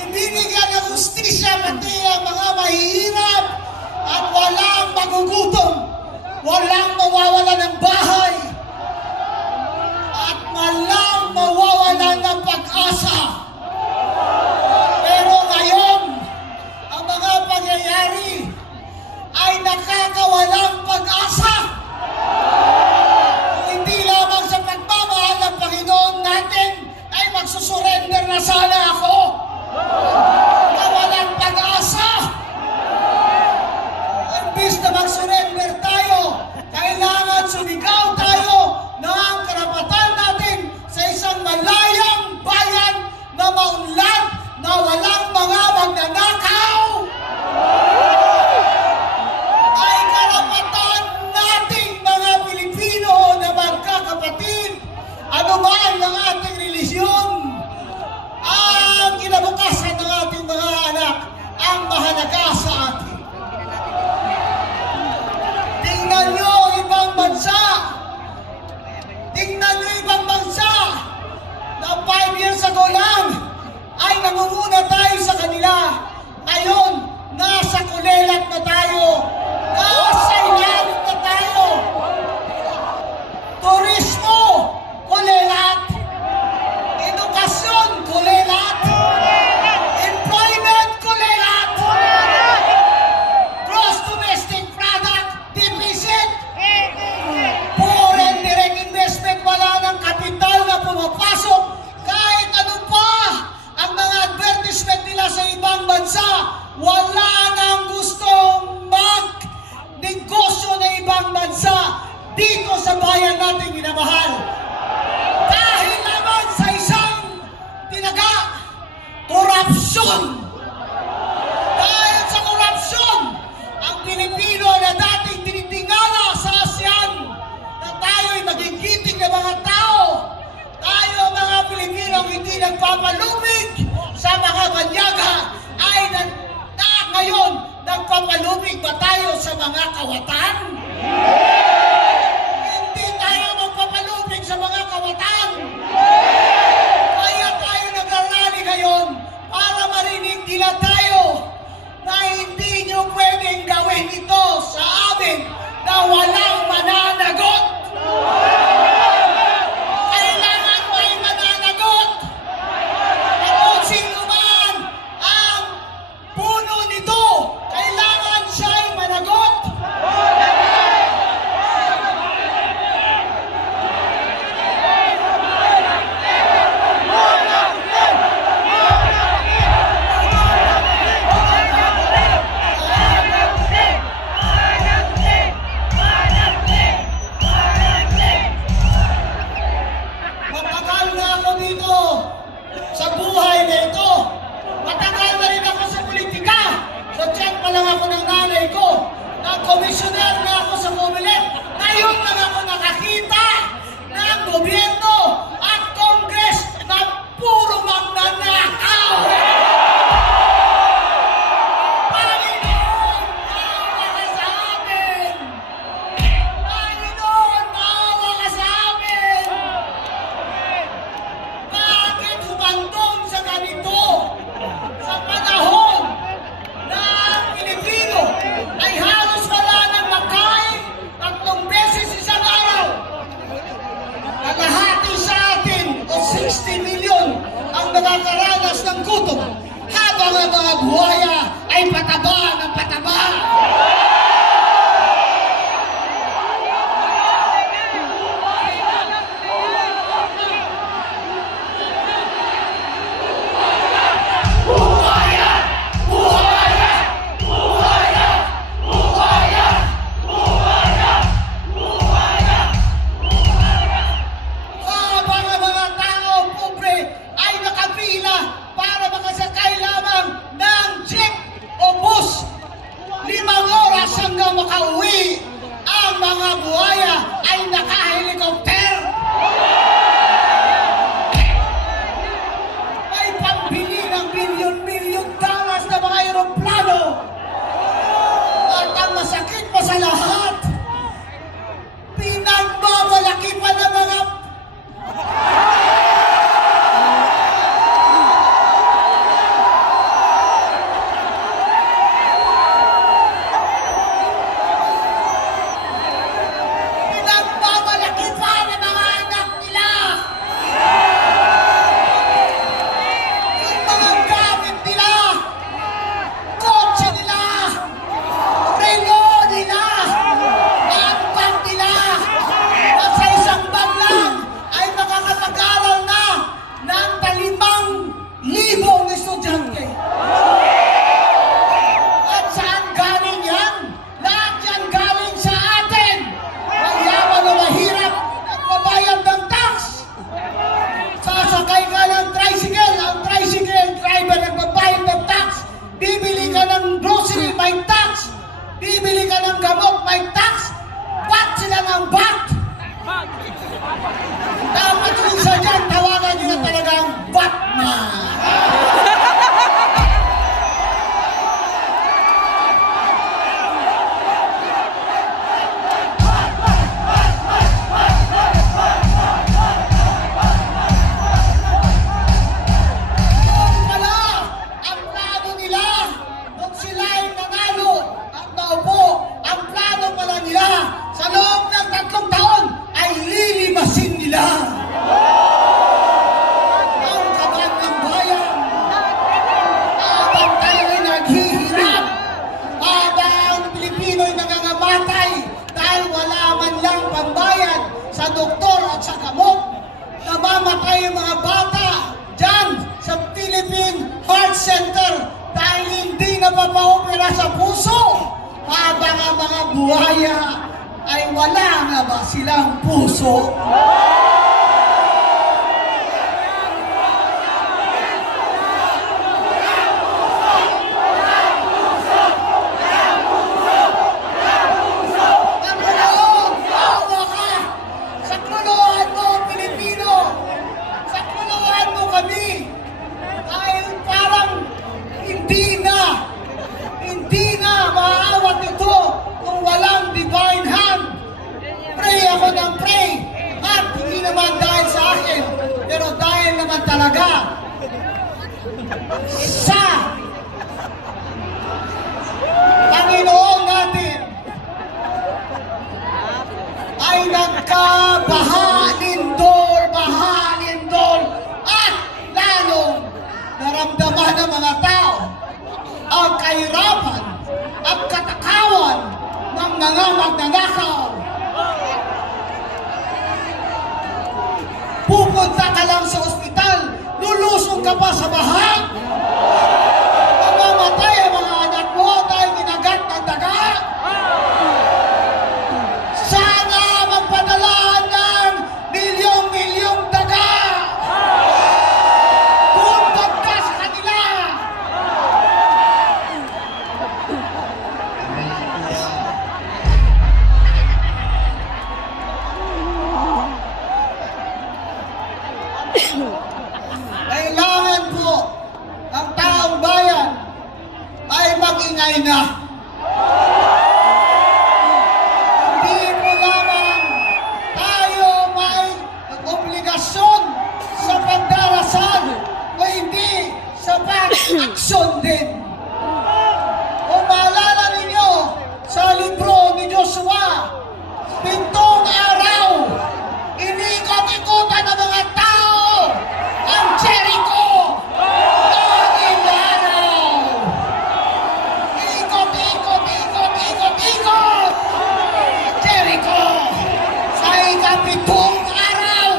ibinigyan ng hustisya pati ang mga mahihirap at walang magugutom, walang mawawala ng bahay, at walang mawawala ng pag-asa. Pero ngayon, ang mga pangyayari ay nakakawalang pag-asa. Hindi lamang sa pagmamahal ng Panginoon natin ay magsusurrender na sana ako. Walang pag-asa. Imbis na mag-surrender tayo, kailangan sumigaw tayo ng karapatan natin sa isang malayang bayan na maunlad, na walang mga magnanakaw. Ay karapatan nating mga Pilipino na magkakapatid, anuman ang ating relisyon, ang kinabukasan ng ating mga anak ang mahalaga sa atin. Tingnan nyo ibang bansa. Tingnan nyo ibang bansa na 5 years ago lang ay nangunguna tayo sa kanila. Ngayon, nasa kulelat na tayo. Nasa ilalim na tayo. Turismo, kulelat. Edukasyon, kulelat. Employment, kulelat. Gross domestic product, deficit. Foreign direct investment, wala ng kapital na pumapasok. Kahit ano pa ang mga advertisement nila sa ibang bansa, wala nang gustong mag-negosyo na ibang bansa dito sa bayan natin minamahal. Dahil naman sa isang tinaga, korupsyon. Dahil sa korupsyon, ang Pilipino na dating tinitingala sa ASEAN na tayo'y magigiting na mga tao, tayo mga Pilipino hindi nagpapalubig sa mga banyaga, ay ngayon nagpapalubig ba tayo sa mga kawatan? Hindi tayo magpapalubig sa mga kawatan. Kaya tayo nagrarally ngayon para marinig nila tayo na hindi nyo pwedeng gawin ito sa amin na walang mananagot. Kailangan may mananagot. At kung sino man ang puno nito, kailangan siya'y managot. Matagal na ako dito sa buhay na ito. Matagal na rin ako sa politika. So check pa lang ako ng nanay ko. Nag-commissioner na ako sa Comelec. Ngayon lang ako nakakita ng gobyerno at Congress na puro magnanakaw. Panginoon, maawa ka sa amin. Panginoon, maawa ka sa amin. Bakit humantong sa ganito? Sa panahon na ang Pilipino ay halos wala nang makain 3 beses isang araw. Kalahati sa atin o 60 milyon ang nakakaranas ng gutom, habang ang mga buhaya ay pataba ng pataba. Buhaya! Buhaya! Buhaya! Buhaya! Buhaya! Buhaya! Habang ang mga tao pobre ay nakapila para makasakay lamang ng jeep o bus, 5 oras hanggang makauwi, ang mga buhaya ay naka-helicopter. May pambili ng milyon-milyon dollars na mga aeroplano. At ang masakit pa sa lahat, pinagmamalaki pa ng mga pambayad sa doktor at sa gamot. Namamatay yung mga bata dyan sa Philippine Heart Center dahil hindi napapaopera sa puso. Habang ang mga buhaya ay wala nga ba silang puso? Talaga sa Panginoon natin ay nagkabahalindol at lalong naramdaman ng mga tao ang kahirapan at katakawan ng mga magnanakaw. Pupunta ka lang sa ospital, lulusong ka pa sa baha. Mamamatay ang mga anak mo dahil ginagat ng daga. Sana magpadalaan ng milyong-milyong daga. Tumbag ka sa kanila. Kailangan po ang taong bayan ay mag-ingay na. Hindi po lamang tayo may obligasyon sa pagdarasal o hindi sa pag-aksyon din. Kung maalala ninyo sa libro ni Joshua, 7 araw, inikot-ikutan ng mga tao ang Jericho. Ikot. Jericho. Sa ikapitong araw,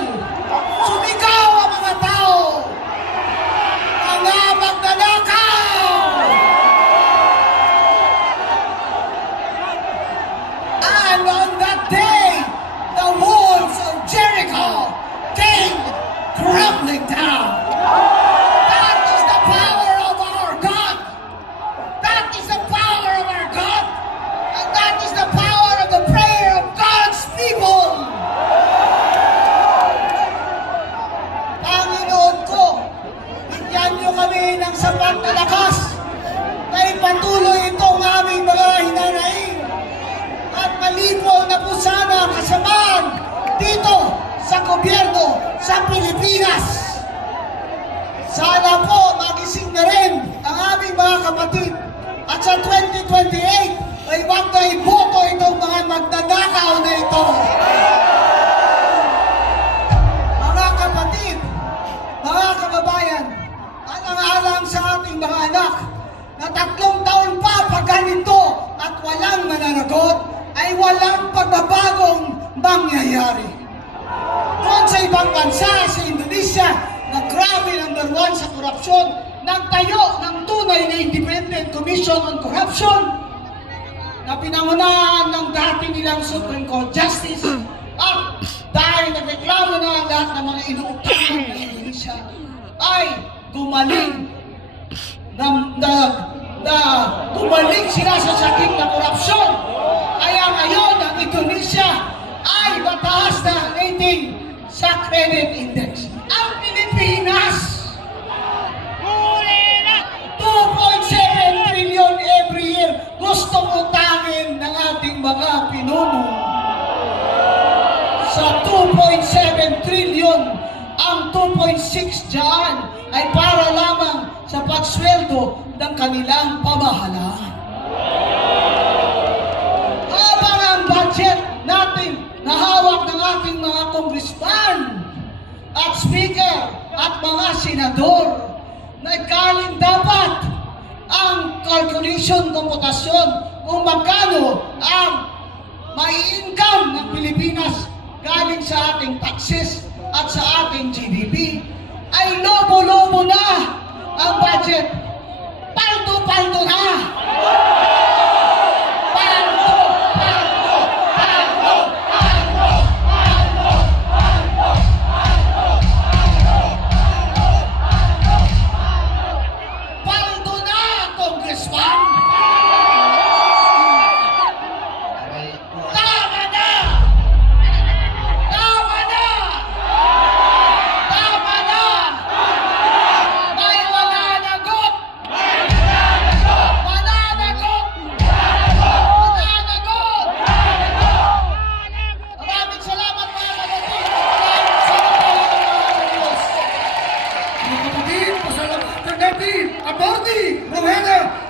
sumigaw ang mga tao. Mga magnanakaw. And on that day, the walls of Jericho came crumbling down. That is the power of our God. That is the power of our God. And that is the power of the prayer of God's people. Panginoon ko, bigyan niyo kami ng sapat na lakas na ipatuloy itong aming mga hinanaing at malinaw na po sana kasamaan dito sa gobyerno sa Pilipinas. Sana po magising na rin ang aming mga kapatid at sa 2028 ay wag na iboto itong mga magnanakaw na ito. Mga kapatid, mga kababayan, alang-alang sa ating mga anak na 3 taon pa pag ganito at walang mananagot ay walang pagbabagong mangyayari. Doon sa ibang bansa, sa Indonesia, na grabe #1 sa korupsyon, nagtayo ng tunay na Independent Commission on Corruption na pinangunahan ng dati nilang Supreme Court Justice. At dahil nagreklamo na ang lahat ng mga inuutangan ng Indonesia ay gumaling gumaling sila sa sakit na korupsyon. Kaya ngayon ang Indonesia ay mataas na rating sa credit index. Ang Pilipinas, 2.7 trillion every year gustong utangin ng ating mga pinuno. Sa 2.7 trillion, ang 2.6 dyan ay para lamang sa pagsweldo ng kanilang pamahalaan. Habang ang budget natin na hawak ng ating mga congressman at speaker at mga senador, nagkaling dapat ang calculation, komputasyon kung magkano ang mai-income ng Pilipinas galing sa ating taxes at sa ating GDP ay lobo-lobo na ang budget. Paldo-paldo na! Paldo! Paldo! Paldo! Paldo! Paldo! Paldo na, Congressman! Tama na! Tama na! Tama na! May mananagot! Mananagot! Mananagot! Maraming salamat mga kapatid! Maraming salamat mga Diyos! Mga kapatid, pasalamatan natin, Atty. Rowena